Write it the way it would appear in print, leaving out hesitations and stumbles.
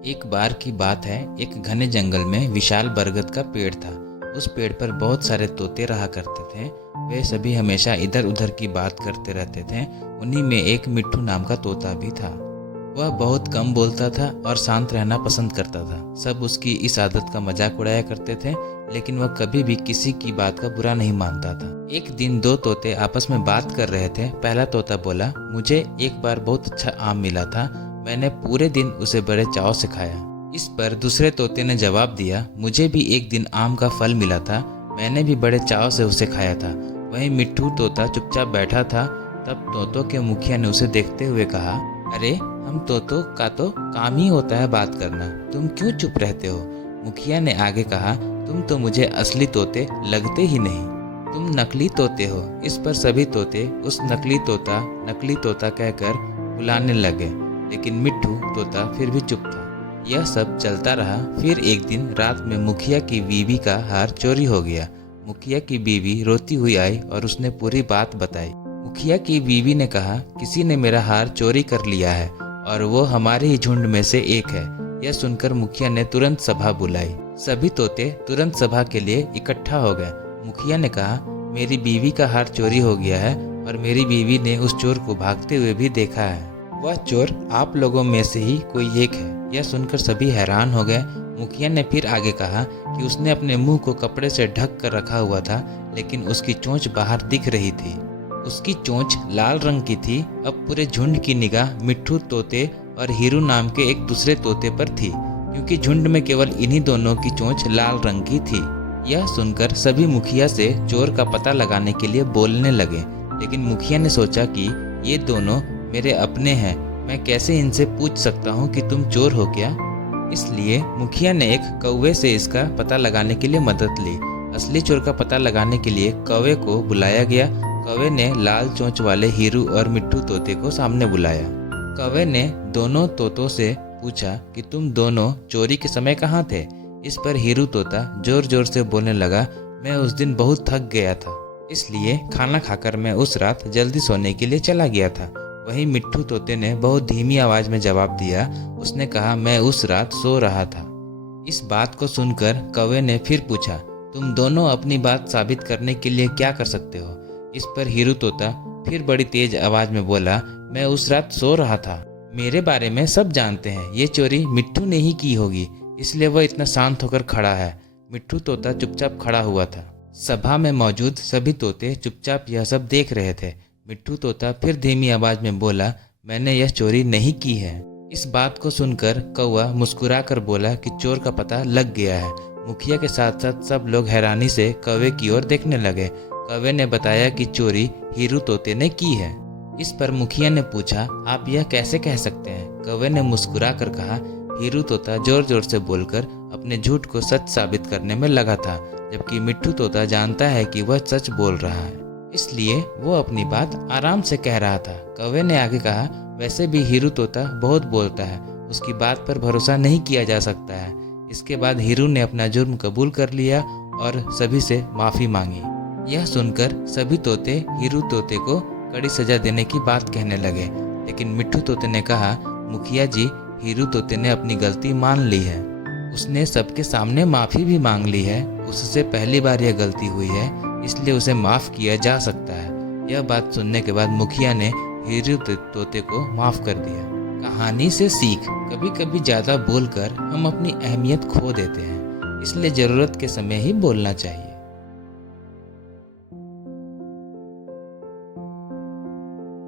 एक बार की बात है, एक घने जंगल में विशाल बरगद का पेड़ था। उस पेड़ पर बहुत सारे तोते रहा करते थे। वे सभी हमेशा इधर उधर की बात करते रहते थे। उन्हीं में एक मिट्ठू नाम का तोता भी था। वह बहुत कम बोलता था और शांत रहना पसंद करता था। सब उसकी इस आदत का मजाक उड़ाया करते थे, लेकिन वह कभी भी किसी की बात का बुरा नहीं मानता था। एक दिन दो तोते आपस में बात कर रहे थे। पहला तोता बोला, मुझे एक बार बहुत अच्छा आम मिला था। मैंने पूरे दिन उसे बड़े चाव से खाया। इस पर दूसरे तोते ने जवाब दिया, मुझे भी एक दिन आम का फल मिला था। मैंने भी बड़े चाव से उसे खाया था। वहीं मिट्ठू तोता चुपचाप बैठा था। तब तोतों के मुखिया ने उसे देखते हुए कहा, अरे हम तोतों का तो काम ही होता है बात करना, तुम क्यों चुप रहते हो? मुखिया ने आगे कहा, तुम तो मुझे असली तोते लगते ही नहीं, तुम नकली तोते हो। इस पर सभी तोते उस नकली तोता कहकर बुलाने लगे, लेकिन मिट्ठू तोता फिर भी चुप था। यह सब चलता रहा। फिर एक दिन रात में मुखिया की बीवी का हार चोरी हो गया। मुखिया की बीवी रोती हुई आई और उसने पूरी बात बताई। मुखिया की बीवी ने कहा, किसी ने मेरा हार चोरी कर लिया है और वो हमारे ही झुंड में से एक है। यह सुनकर मुखिया ने तुरंत सभा बुलाई। सभी तोते तुरंत सभा के लिए इकट्ठा हो गए। मुखिया ने कहा, मेरी बीवी का हार चोरी हो गया है और मेरी बीवी ने उस चोर को भागते हुए भी देखा है। वह चोर आप लोगों में से ही कोई एक है। यह सुनकर सभी हैरान हो गए। मुखिया ने फिर आगे कहा कि उसने अपने मुंह को कपड़े से ढक कर रखा हुआ था, लेकिन उसकी चोंच बाहर दिख रही थी। उसकी चोंच लाल रंग की थी। अब पूरे झुंड की निगाह मिट्ठू तोते और हीरू नाम के एक दूसरे तोते पर थी, क्योंकि झुंड में केवल इन्हीं दोनों की चोंच लाल रंग की थी। यह सुनकर सभी मुखिया से चोर का पता लगाने के लिए बोलने लगे, लेकिन मुखिया ने सोचा कि ये दोनों मेरे अपने हैं, मैं कैसे इनसे पूछ सकता हूँ कि तुम चोर हो क्या? इसलिए मुखिया ने एक कौवे से इसका पता लगाने के लिए मदद ली। असली चोर का पता लगाने के लिए कौवे को बुलाया गया। कौवे ने लाल चोंच वाले हीरू और मिट्ठू तोते को सामने बुलाया। कौवे ने दोनों तोतों से पूछा कि तुम दोनों चोरी के समय कहाँ थे? इस पर हीरू तोता जोर जोर से बोलने लगा, मैं उस दिन बहुत थक गया था, इसलिए खाना खाकर मैं उस रात जल्दी सोने के लिए चला गया था। वहीं मिट्ठू तोते ने बहुत धीमी आवाज में जवाब दिया। उसने कहा, मैं उस रात सो रहा था। इस बात को सुनकर कौवे ने फिर पूछा, तुम दोनों अपनी बात साबित करने के लिए क्या कर सकते हो? इस पर हीरू तोता फिर बड़ी तेज आवाज में बोला, मैं उस रात सो रहा था। मेरे बारे में सब जानते हैं, ये चोरी मिट्ठू ने ही की होगी, इसलिए वह इतना शांत होकर खड़ा है। मिट्ठू तोता चुपचाप खड़ा हुआ था। सभा में मौजूद सभी तोते चुपचाप यह सब देख रहे थे। मिट्ठू तोता फिर धीमी आवाज में बोला, मैंने यह चोरी नहीं की है। इस बात को सुनकर कौवा मुस्कुराकर बोला कि चोर का पता लग गया है। मुखिया के साथ साथ सब लोग हैरानी से कौवे की ओर देखने लगे। कौवे ने बताया कि चोरी हीरू तोते ने की है। इस पर मुखिया ने पूछा, आप यह कैसे कह सकते हैं? कौवे ने मुस्कुरा कर कहा, हीरू तोता जोर जोर से बोलकर अपने झूठ को सच साबित करने में लगा था, जबकि मिट्ठू तोता जानता है कि वह सच बोल रहा है, इसलिए वो अपनी बात आराम से कह रहा था। कौवे ने आगे कहा, वैसे भी हीरू तोता बहुत बोलता है, उसकी बात पर भरोसा नहीं किया जा सकता है। इसके बाद हीरू ने अपना जुर्म कबूल कर लिया और सभी से माफ़ी मांगी। यह सुनकर सभी तोते हीरू तोते को कड़ी सजा देने की बात कहने लगे, लेकिन मिट्ठू तोते ने कहा, मुखिया जी, हीरू तोते ने अपनी गलती मान ली है। उसने सबके सामने माफ़ी भी मांग ली है। उससे पहली बार यह गलती हुई है, इसलिए उसे माफ़ किया जा सकता है। यह बात सुनने के बाद मुखिया ने हीरू तोते को माफ़ कर दिया। कहानी से सीख, कभी कभी ज़्यादा बोलकर हम अपनी अहमियत खो देते हैं, इसलिए ज़रूरत के समय ही बोलना चाहिए।